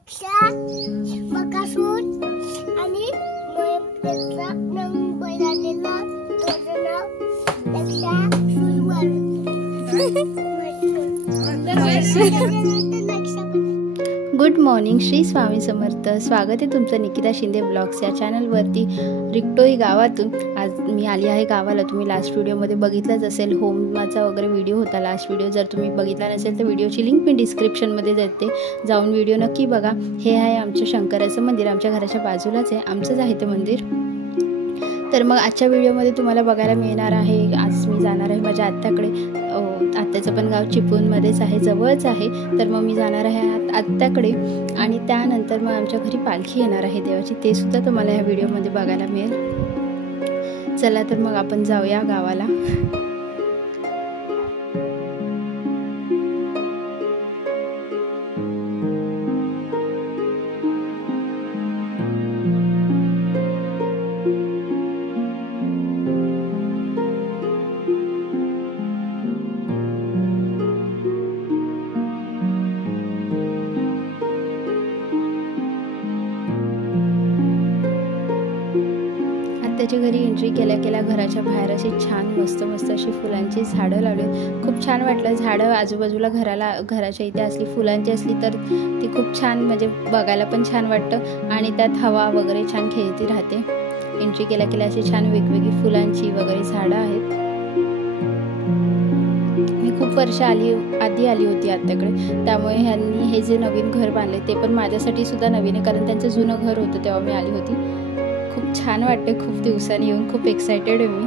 रक्षा बकासूर आणि त्याचा नंबर आलेला त्याचं नाव रक्षा सुरवर. Good morning, Shri Swami Samarth. स्वागत आहे तुमचं निकिता शिंदे ब्लॉग्स या चॅनलवरती. रिक्टोई गावातून आज मी आली आहे गावाला. तुम्ही लास्ट व्हिडिओमध्ये बघितलंच असेल, होमचा वगैरे व्हिडिओ होता लास्ट व्हिडिओ. जर तुम्ही बघितला नसेल तर व्हिडिओची लिंक मी डिस्क्रिप्शनमध्ये देते, जाऊन व्हिडिओ नक्की बघा. हे आहे आमचं शंकराचं मंदिर, आमच्या घराच्या बाजूलाच आहे, आमचंच आहे ते मंदिर. तर मग आजच्या व्हिडिओमध्ये तुम्हाला बघायला मिळणार आहे, आज मी जाणार आहे माझ्या आत्याकडे. आत्याचं पण गाव चिपळूणमध्येच आहे, जवळच आहे. तर मग मी जाणार आहे आत्याकडे आणि त्यानंतर मग आमच्या घरी पालखी येणार आहे देवाची, ते सुद्धा तुम्हाला ह्या व्हिडिओमध्ये बघायला मिळेल. चला तर मग आपण जाऊया गावाला. त्याच्या घरी एंट्री केल्या केल्या घराच्या बाहेर अशी छान मस्त अशी फुलांची झाडं लावली. खूप छान वाटलं. झाडं आजूबाजूला घराच्या इथे असली, फुलांची असली तर ती खूप छान, म्हणजे बघायला पण छान वाटतं आणि त्यात हवा वगैरे छान खेळती राहते. एंट्री केल्या केल्या अशी छान वेगवेगळी फुलांची वगैरे झाडं आहेत. मी खूप वर्ष आधी आली होती आत्याकडे, त्यामुळे ह्यांनी हे जे नवीन घर बांधले ते पण माझ्यासाठी सुद्धा नवीन आहे, कारण त्यांचं जुनं घर होतं तेव्हा मी आली होती. खूप छान वाटते, खूप दिवसांनी येऊन खूप एक्सायटेड आहे मी.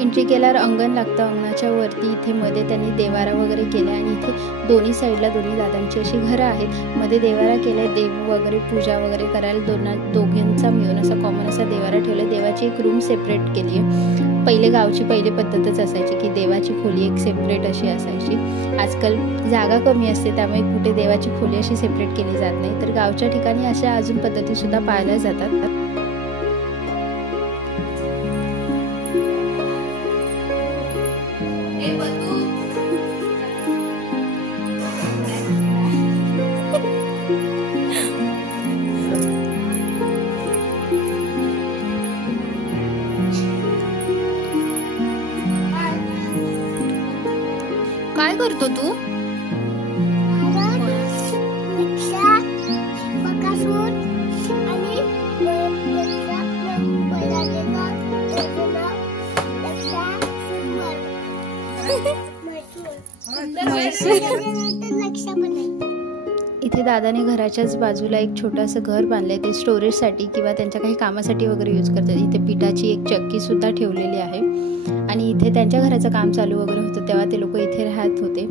एंट्री केल्यावर अंगण लागतं. अंगणाच्या वरती इथे मध्ये त्यांनी देवारा वगैरे केला आणि इथे दोन्ही साईडला दोन्ही दादांची अशी घरं आहेत. मध्ये देवारा केलाय, देव वगैरे पूजा वगैरे करायला दोघांचा मिळून असा कॉमन असा देवारा ठेवला. देवाची एक रूम सेपरेट केली आहे. पहिली पद्धतच असायची की देवाची खोली एक सेपरेट अशी असायची. आजकाल जागा कमी असते त्यामुळे कुठे देवाची खोली अशी सेपरेट केली जात नाही, तर गावच्या ठिकाणी अशा अजून पद्धती सुद्धा पाहायला जातात. काय करतो तू? रक्षा बकासूर आणि त्याचा नंबर आलेला त्याचं नाव रक्षा सुरवर. इथे दादाने घराच्याच बाजूला एक छोटंसं घर बांधलंय, ते स्टोरेजसाठी किंवा त्यांच्या काही कामासाठी वगैरे यूज करतात. इथे पिठाची एक चक्की सुद्धा ठेवलेली आहे आणि इथे त्यांच्या घराचं काम चालू वगैरे होतं तेव्हा ते लोक इथे राहत होते.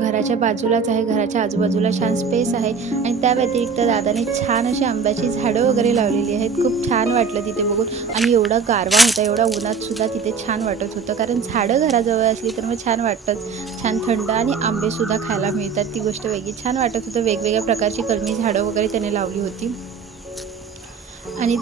घराच्या बाजूलाच आहे, घराच्या आजूबाजूला छान स्पेस आहे आणि त्या व्यतिरिक्त दादाने छान अशी आंब्याची झाडं वगैरे लावलेली आहेत. खूप छान वाटलं तिथे बघून आणि एवढा गारवा होता, एवढा उन्हात सुद्धा तिथे छान वाटत होतं, कारण झाडं घराजवळ असली तर मग छान वाटतं. छान थंड आणि आंबे सुद्धा खायला मिळतात, ती गोष्ट वेगळी छान वाटत होतं. वेगवेगळ्या प्रकारची कलमी झाडं वगैरे त्याने लावली होती. आणि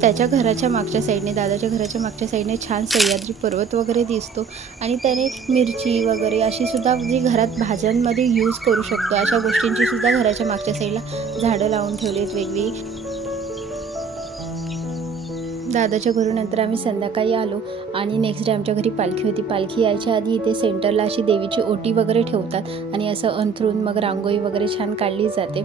त्याच्या घराच्या मागच्या साईडने, दादाच्या घराच्या मागच्या साईडने छान सह्याद्री पर्वत वगैरे दिसतो आणि त्याने मिरची वगैरे अशी सुद्धा जी घरात भाज्यांमध्ये यूज करू शकतो अशा गोष्टींची सुद्धा घराच्या मागच्या साईडला झाडं लावून ठेवली आहेत वेगवेगळी. दादाच्या घरानंतर आम्ही संध्याकाळी आलो आणि नेक्स्ट डे आमच्या घरी पालखी होती. पालखी यायच्या आधी इथे सेंटरला अशी देवीची ओटी वगैरे ठेवतात आणि असं अंथरून मग रांगोळी वगैरे छान काढली जाते.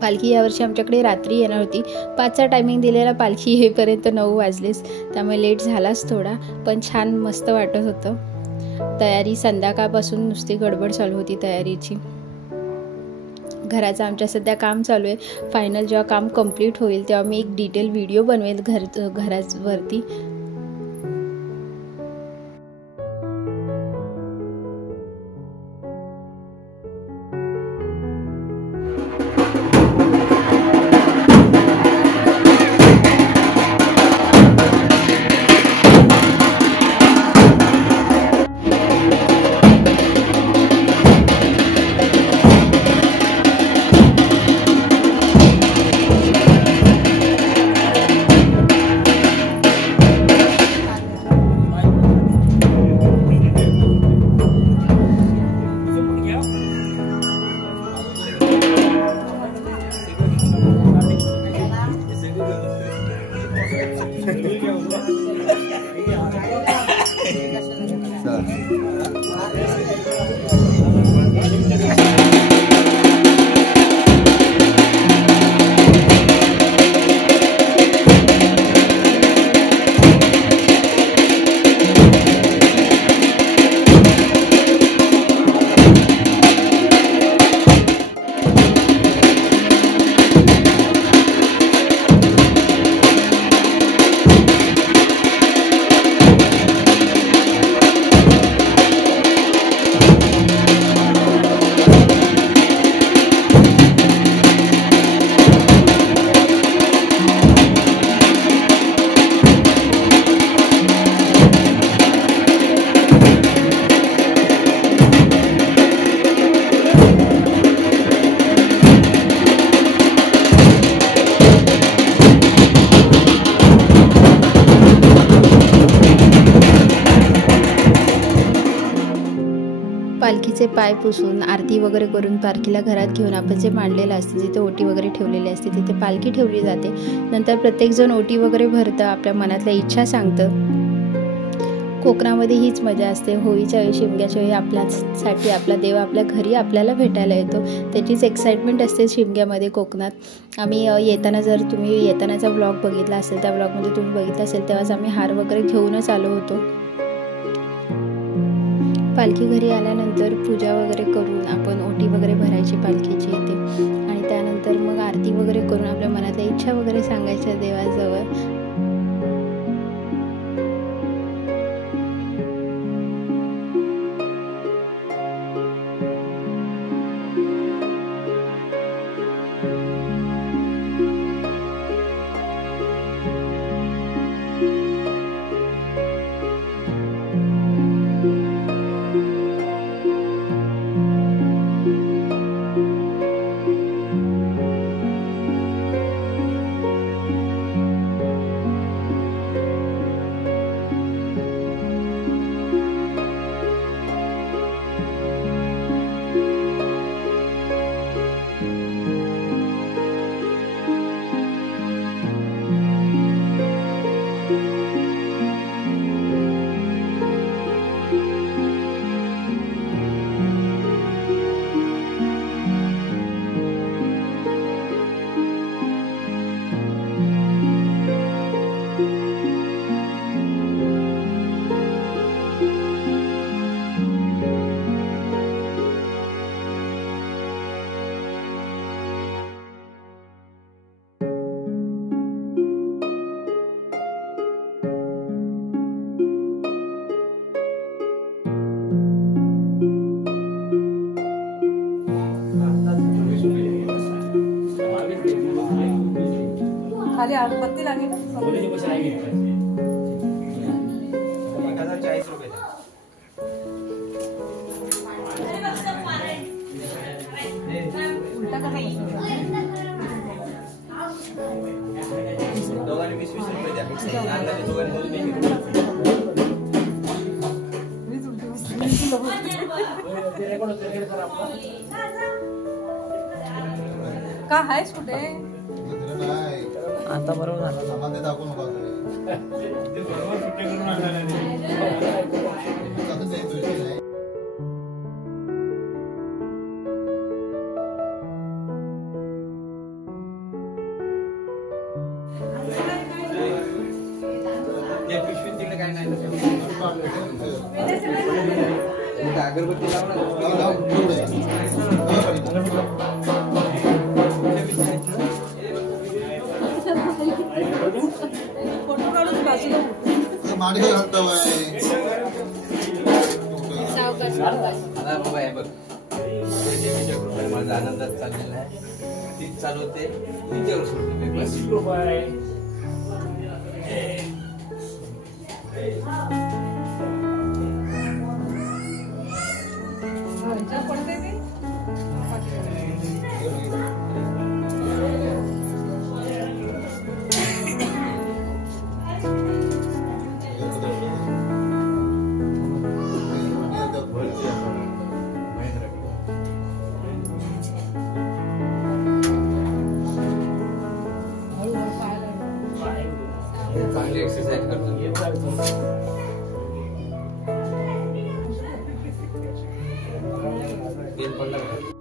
पालखी यावर्षी आमच्याकडे रात्री येणार होती. 5चा टायमिंग दिलेला, पालखी येईपर्यंत 9 वाजलेच, त्यामुळे लेट झालाच थोडा, पण छान मस्त वाटत होतं. तयारी संध्याकाळपासून नुसती गडबड चालू होती तयारीची. घराचं आमच्या सध्या काम चालू आहे. फायनल जेव्हा काम कंप्लीट होईल तेव्हा मी एक डिटेल व्हिडिओ बनवेल घरावरती. पालखीचे पाय पुसून आरती वगैरे करून पालखीला घरात घेऊन आपण जे मांडलेलं असते, जिथे ओटी वगैरे ठेवलेली असते तिथे पालखी ठेवली जाते. नंतर प्रत्येकजण ओटी वगैरे भरतं, आपल्या मनातल्या इच्छा सांगतं. कोकणामध्ये हीच मजा असते. होळीच्या वेळी, शिमग्याच्या वेळी आपल्यासाठी आपला देव आपल्या घरी आपल्याला भेटायला येतो. त्याचीच एक्साइटमेंट असते शिमग्यामध्ये कोकणात. आम्ही येताना, जर तुम्ही येतानाचा ब्लॉग बघितला असेल, त्या ब्लॉगमध्ये तुम्ही बघितला असेल, तेव्हाच आम्ही हार वगैरे घेऊनच आलो होतो. पालखी घरी आल्यानंतर पूजा वगैरे करून आपण ओटी वगैरे भरायची पालखीची येते आणि त्यानंतर मग आरती वगैरे करून आपल्या मनातल्या इच्छा वगैरे सांगायच्या देवाजवळ. खाली पत्ती लागेल ना. 40 रुपये. उलटा कसा दोघांनी 20-20 रुपये द्या. का आहेस कुठे आता? बरोबर झालं. सामान दाखवू नका अगरबत्ती माझा आनंदात चाललेला आहे. तीच चालवते तिच्यावर सोडते. चांगली एक्सरसाइज करतो.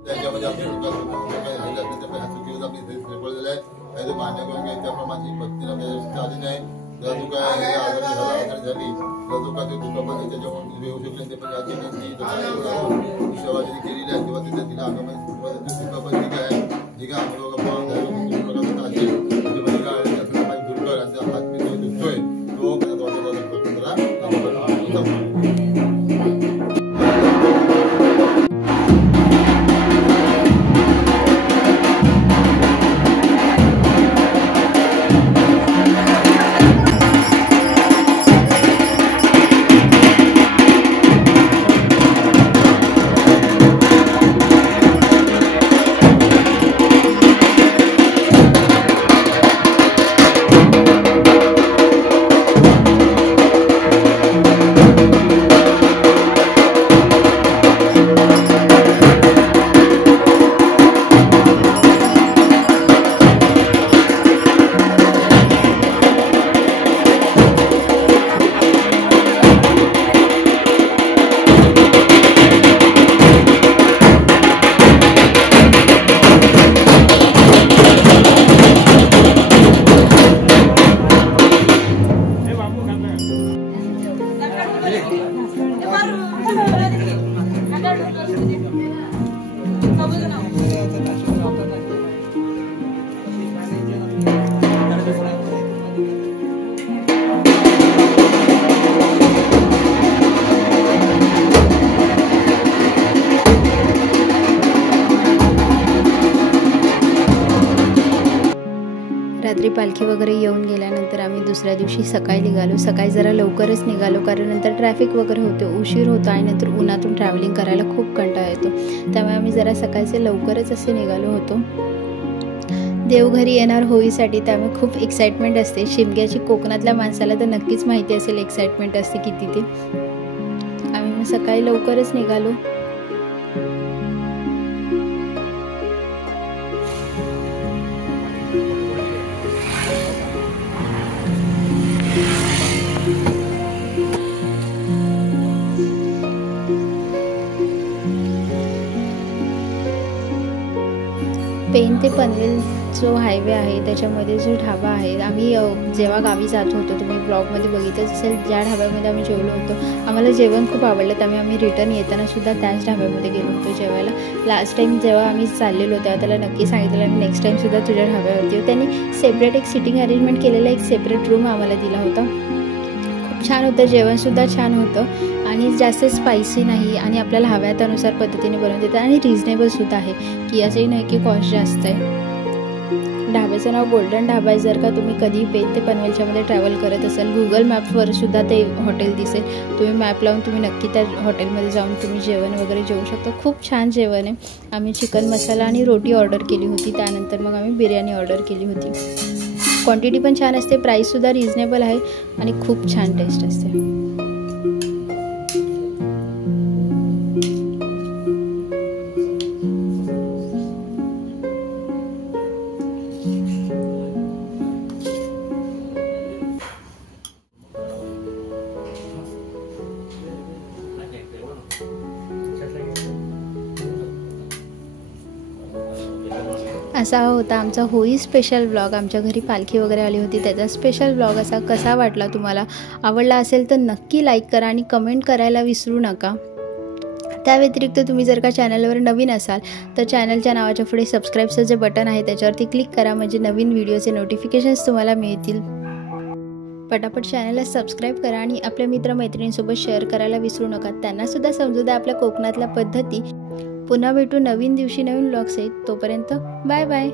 त्याच्यामध्ये आपली मान्य करून घ्यायचं त्याप्रमाणे भक्तीला आली नाही. जर तू काय आजारी झाली तर तू काय दुखापत त्याच्यामुळे येऊ शकले ते पण याची विनंती सेवा केलेली आहे किंवा तिथे तिला आगामी दुखापत जी काय जी काय रात्री पालखी वगैरे येऊन गेल्यानंतर आम्ही दुसऱ्या दिवशी सकाळी निघालो. सकाळी जरा लवकरच निघालो कारण नंतर ट्रॅफिक वगैरे होते, उशीर होतो आणि नंतर उन्हातून ट्रॅव्हलिंग करायला खूप कंटाळा येतो. त्यामुळे आम्ही जरा सकाळचे लवकरच असे निघालो होतो देवघरी येणार होळीसाठी. त्यामुळे खूप एक्साइटमेंट असते. शिमग्याची कोकणातल्या माणसाला तर नक्कीच माहिती असेल एक्साइटमेंट असते किती ते. आम्ही मग सकाळी लवकरच निघालो. पेन ते पनवेल जो हायवे आहे त्याच्यामध्ये जो ढाबा आहे, आम्ही जेव्हा गावी जात होतो, तुम्ही ब्लॉगमध्ये बघितलंच असेल, ज्या ढाब्यामध्ये आम्ही जेवलो होतो, आम्हाला जेवण खूप आवडलं. त्यामुळे आम्ही रिटर्न येताना सुद्धा त्याच ढाब्यामध्ये गेलो होतो जेवायला. लास्ट टाईम जेव्हा आम्ही चाललेलो तेव्हा त्याला नक्की सांगितलं आणि नेक्स्ट टाईमसुद्धा तुझ्या ढाब्यावरती. त्यांनी सेपरेट एक सिटिंग अरेंजमेंट केलेला एक सेपरेट रूम आम्हाला दिला होता. खूप छान होतं, जेवणसुद्धा छान होतं आणि जास्त स्पायसी नाही आणि आपल्याला हव्या त्यानुसार पद्धतीने बनवून देतात आणि रिजनेबलसुद्धा आहे, की असंही नाही की कॉस्ट जास्त आहे. ढाब्याचं नाव गोल्डन ढाबा आहे. जर का तुम्ही कधी पेन ते पनवेलच्यामध्ये ट्रॅव्हल करत असाल, गुगल मॅपवर सुद्धा ते हॉटेल दिसेल. तुम्ही मॅप लावून तुम्ही नक्की त्या हॉटेलमध्ये जाऊन तुम्ही जेवण वगैरे जेवू शकता. खूप छान जेवण आहे. आम्ही चिकन मसाला आणि रोटी ऑर्डर केली होती. त्यानंतर मग आम्ही बिर्याणी ऑर्डर केली होती. क्वांटिटी पण छान असते, प्राईससुद्धा रिजनेबल आहे आणि खूप छान टेस्ट असते. असा होता आमचा होळी स्पेशल ब्लॉग. आमच्या घरी पालखी वगैरे आली होती त्याचा स्पेशल ब्लॉग. असा कसा वाटला तुम्हाला? आवडला असेल तर नक्की लाईक करा आणि कमेंट करायला विसरू नका. त्या व्यतिरिक्त तुम्ही जर का चॅनलवर नवीन असाल तर चॅनलच्या नावाच्या पुढे सबस्क्राईबचं जे बटन आहे त्याच्यावरती क्लिक करा, म्हणजे नवीन व्हिडिओचे नोटिफिकेशन्स तुम्हाला मिळतील. पटापट चॅनलला सबस्क्राईब करा आणि आपल्या मित्रमैत्रिणींसोबत शेअर करायला विसरू नका. त्यांनासुद्धा समजू द्या आपल्या कोकणातल्या पद्धती. पुन्हा भेटू नवीन दिवशी नवीन व्लॉग्स आहेत. तोपर्यंत बाय बाय.